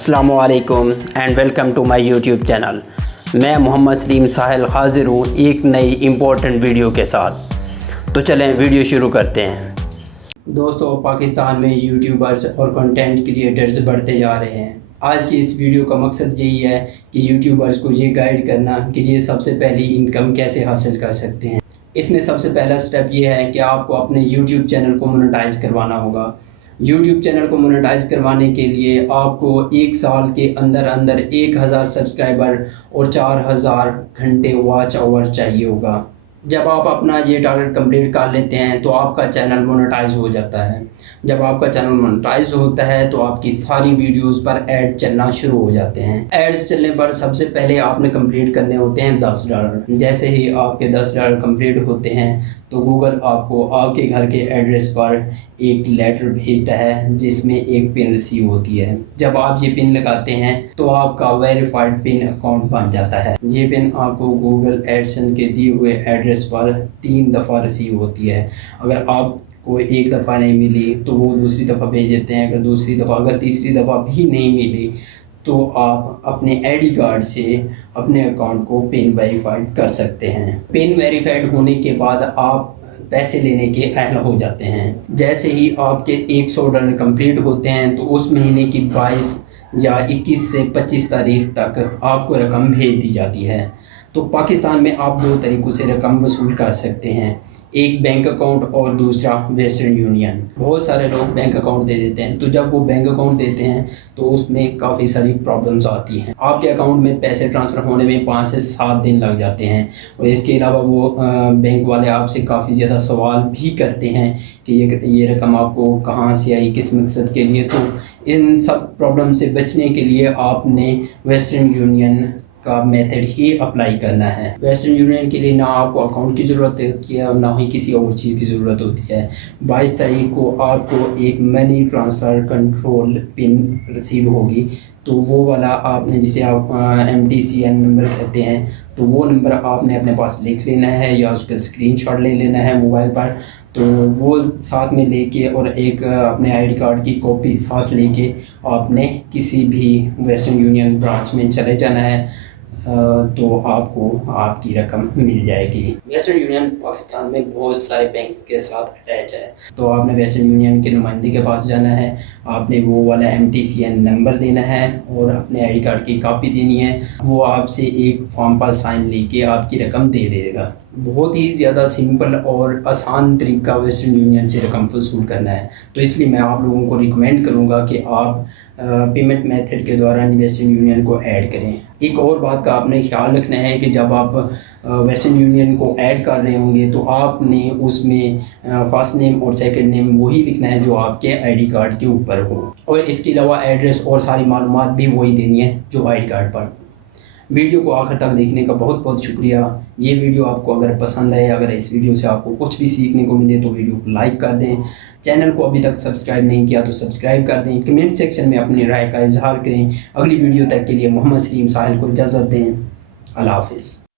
अस्सलामु अलैकुम and welcome to my YouTube channel. मैं मोहम्मद सलीम साहिल हाज़िर हूँ एक नई इम्पोर्टेंट वीडियो के साथ। तो चलें वीडियो शुरू करते हैं। दोस्तों, पाकिस्तान में यूट्यूबर्स और कंटेंट क्रिएटर्स बढ़ते जा रहे हैं। आज की इस वीडियो का मकसद यही है कि यूट्यूबर्स को ये गाइड करना कि ये सबसे पहली इनकम कैसे हासिल कर सकते हैं। इसमें सबसे पहला स्टेप ये है कि आपको अपने यूट्यूब चैनल को मोनेटाइज करवाना होगा। यूट्यूब चैनल को मोनेटाइज करवाने के लिए आपको 1 साल के अंदर अंदर 1000 सब्सक्राइबर और 4000 घंटे वॉच आवर चाहिए होगा। जब आप अपना ये टारगेट कंप्लीट कर लेते हैं तो आपका चैनल मोनेटाइज हो जाता है। जब आपका चैनल मोनेटाइज होता है तो आपकी सारी वीडियोस पर ऐड चलना शुरू हो जाते हैं। ऐड्स चलने पर सबसे पहले आपने कंप्लीट करने होते हैं $10। जैसे ही आपके $10 कंप्लीट होते हैं तो गूगल आपको आपके घर के एड्रेस पर एक लेटर भेजता है जिसमें एक पिन रिसीव होती है। जब आप ये पिन लगाते हैं तो आपका वेरीफाइड पिन अकाउंट बन जाता है। ये पिन आपको गूगल एडसेंस के दिए हुए एड्रेस पर 3 दफ़ा रिसीव होती है। अगर आपको एक दफ़ा नहीं मिली तो वो दूसरी दफ़ा भेज देते हैं। अगर तीसरी दफ़ा भी नहीं मिली तो आप अपने आईडी कार्ड से अपने अकाउंट को पिन वेरीफाइड कर सकते हैं। पिन वेरीफाइड होने के बाद आप पैसे लेने के अहल हो जाते हैं। जैसे ही आपके $100 कंप्लीट होते हैं तो उस महीने की 22 या 21 से 25 तारीख तक आपको रकम भेज दी जाती है। तो पाकिस्तान में आप 2 तरीक़ों से रकम वसूल कर सकते हैं, एक बैंक अकाउंट और दूसरा वेस्टर्न यूनियन। बहुत सारे लोग बैंक अकाउंट दे देते हैं, तो जब वो बैंक अकाउंट देते हैं तो उसमें काफ़ी सारी प्रॉब्लम्स आती हैं। आपके अकाउंट में पैसे ट्रांसफ़र होने में 5 से 7 दिन लग जाते हैं और इसके अलावा वो बैंक वाले आपसे काफ़ी ज़्यादा सवाल भी करते हैं कि ये रकम आपको कहाँ से आई, किस मकसद के लिए। तो इन सब प्रॉब्लम से बचने के लिए आपने वेस्टर्न यूनियन का मेथड ही अप्लाई करना है। वेस्टर्न यूनियन के लिए ना आपको अकाउंट की ज़रूरत होती है और ना ही किसी और चीज़ की ज़रूरत होती है। 22 तारीख को आपको एक money transfer control pin receive होगी, तो वो वाला आपने, जिसे आप MTCN नंबर कहते हैं, तो वो नंबर आपने अपने पास लिख लेना है या उसका स्क्रीनशॉट ले लेना है मोबाइल पर। तो वो साथ में लेके और एक अपने आईडी कार्ड की कॉपी साथ लेके आपने किसी भी वेस्टर्न यूनियन ब्रांच में चले जाना है, तो आपको आपकी रकम मिल जाएगी। वेस्टर्न यूनियन पाकिस्तान में बहुत सारे बैंक्स के साथ अटैच है, तो आपने वेस्टर्न यूनियन के नुमाइंदे के पास जाना है, आपने वो वाला MTCN नंबर देना है और अपने आईडी कार्ड की कॉपी देनी है। वो आपसे एक फॉर्म पर साइन लेके आपकी रकम दे देगा। बहुत ही ज़्यादा सिंपल और आसान तरीका वेस्टर्न यूनियन से रकम वसूल करना है। तो इसलिए मैं आप लोगों को रिकमेंड करूँगा कि आप पेमेंट मेथड के दौरान वेस्टर्न यूनियन को ऐड करें। एक और बात का आपने ख्याल रखना है कि जब आप वेस्टर्न यूनियन को ऐड कर रहे होंगे तो आपने उसमें फर्स्ट नेम और सेकंड नेम वही लिखना है जो आपके आईडी कार्ड के ऊपर हो, और इसके अलावा एड्रेस और सारी मालूमात भी वही देनी है जो आईडी कार्ड पर। वीडियो को आखिर तक देखने का बहुत बहुत शुक्रिया। ये वीडियो आपको अगर पसंद आए, अगर इस वीडियो से आपको कुछ भी सीखने को मिले तो वीडियो को लाइक कर दें। चैनल को अभी तक सब्सक्राइब नहीं किया तो सब्सक्राइब कर दें। कमेंट सेक्शन में अपनी राय का इजहार करें। अगली वीडियो तक के लिए मोहम्मद सलीम साहिल को इजाज़त दें। अल्लाह हाफ़िज़।